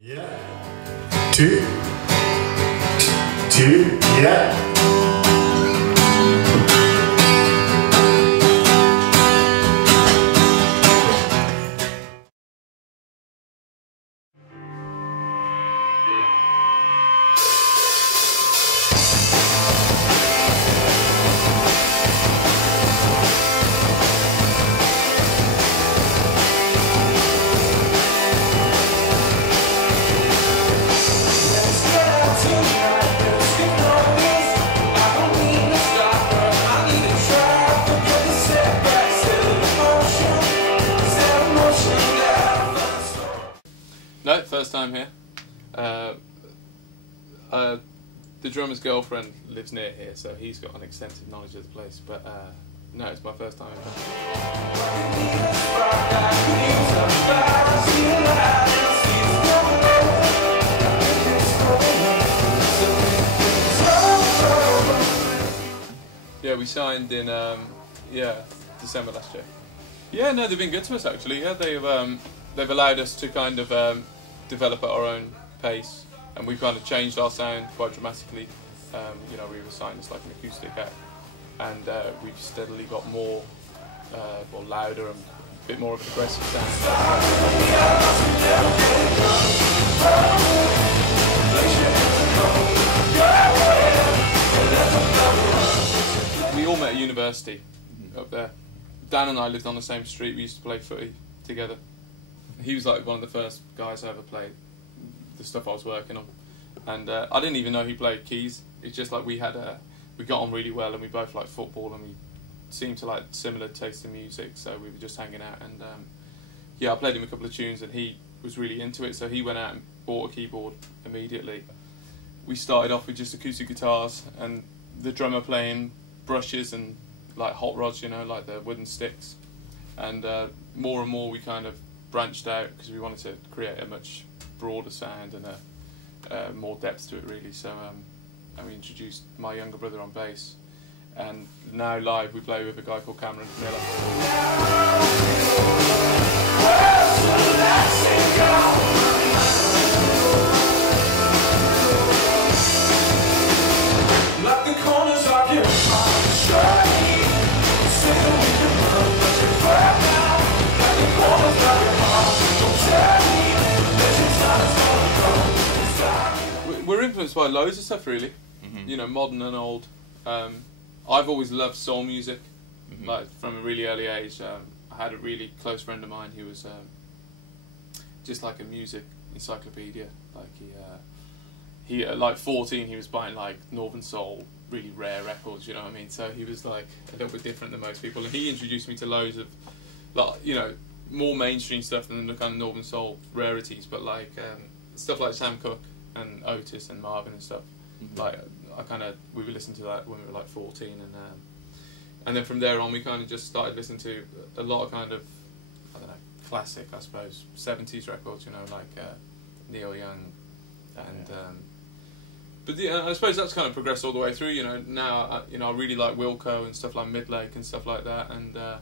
Yeah. Two, yeah. No, first time here. The drummer's girlfriend lives near here, so he's got an extensive knowledge of the place, but no, it's my first time here. Yeah, we signed in December last year. Yeah, no, they've been good to us actually. Yeah, they've allowed us to kind of develop at our own pace, and we've kind of changed our sound quite dramatically. You know, we were signed as like an acoustic act, and we've steadily got more louder and a bit more of an aggressive sound. We all met at university up there. Dan and I lived on the same street. We used to play footy together. He was like one of the first guys I ever played the stuff I was working on, and I didn't even know he played keys. It's just like we got on really well, and we both liked football, and we seemed to like similar taste in music, so we were just hanging out. And yeah, I played him a couple of tunes, and he was really into it, so he went out and bought a keyboard immediately. We started off with just acoustic guitars, and the drummer playing brushes and like hot rods, you know, like the wooden sticks. And more and more we kind of branched out because we wanted to create a much broader sound and more depth to it, really. So and we introduced my younger brother on bass, and now live we play with a guy called Cameron Miller. We're influenced by loads of stuff, really. You know, modern and old. I've always loved soul music, like from a really early age. I had a really close friend of mine who was just like a music encyclopedia. Like he at like 14, he was buying like Northern Soul, really rare records. You know what I mean? So he was like a little bit different than most people, and he introduced me to loads of, like, you know, more mainstream stuff than the kind of Northern Soul rarities, but like stuff like Sam Cooke and Otis and Marvin and stuff. Like we were listening to that when we were like 14, and then from there on we kind of just started listening to a lot of kind of, I don't know, classic, I suppose, 70s records, you know, like Neil Young, and but yeah, I suppose that's kind of progressed all the way through. You know, now you know, I really like Wilco and stuff like Midlake and stuff like that, and I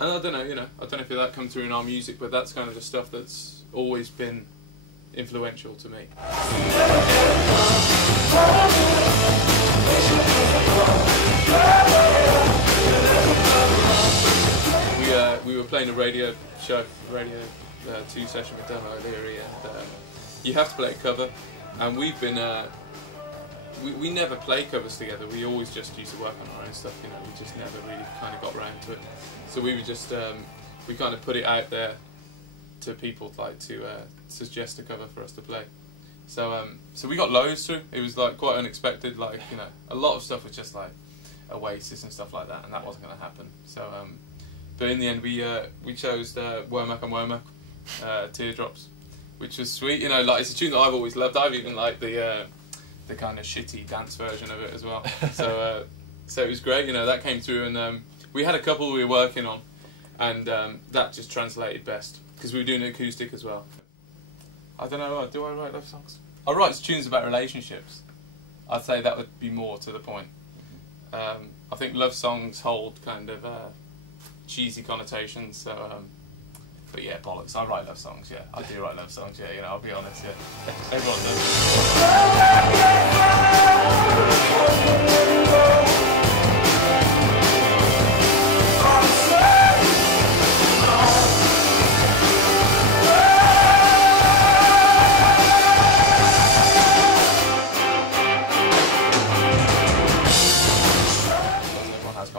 don't know, you know, I don't know if that comes through in our music, but that's kind of the stuff that's always been influential to me. We were playing a radio 2 session with Demo O'Leary, and you have to play a cover, and we've been we never play covers together. We always just used to work on our own stuff, you know. We just never really kind of got around to it. So we were just we kind of put it out there to people, like to suggest a cover for us to play. So so we got loads through. It was like quite unexpected. Like, you know, a lot of stuff was just like Oasis and stuff like that, and that wasn't going to happen. So but in the end we chose Womack and Womack, Teardrops, which was sweet. You know, like, it's a tune that I've always loved. I've even liked the kind of shitty dance version of it as well. So so it was great. You know, that came through, and we had a couple we were working on, and that just translated best because we were doing acoustic as well. I don't know, do I write love songs? I write tunes about relationships. I'd say that would be more to the point. I think love songs hold kind of cheesy connotations, so But yeah, bollocks. I write love songs. Yeah, I do write love songs. Yeah, you know, I'll be honest. Yeah, everyone does. Everyone has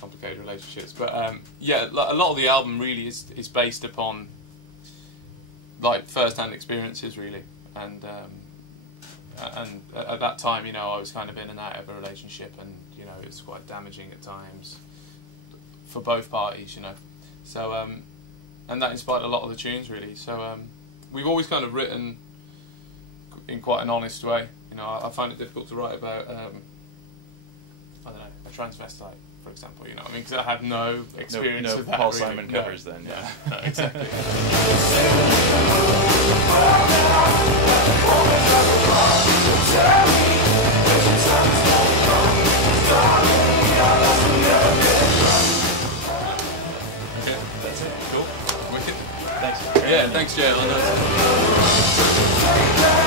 complicated relationships, but yeah, like, a lot of the album really is based upon like first-hand experiences, really, and at that time, you know, I was kind of in and out of a relationship, and you know, it was quite damaging at times for both parties, you know. So and that inspired a lot of the tunes, really. So we've always kind of written in quite an honest way. You know, I find it difficult to write about I don't know, a transvestite, for example. You know, I mean, because I had no experience no of that. Paul really. Simon covers then. Yeah, no, exactly. Okay, that's it. Cool. Wicked. Thanks. Yeah, thanks, Jay. I know.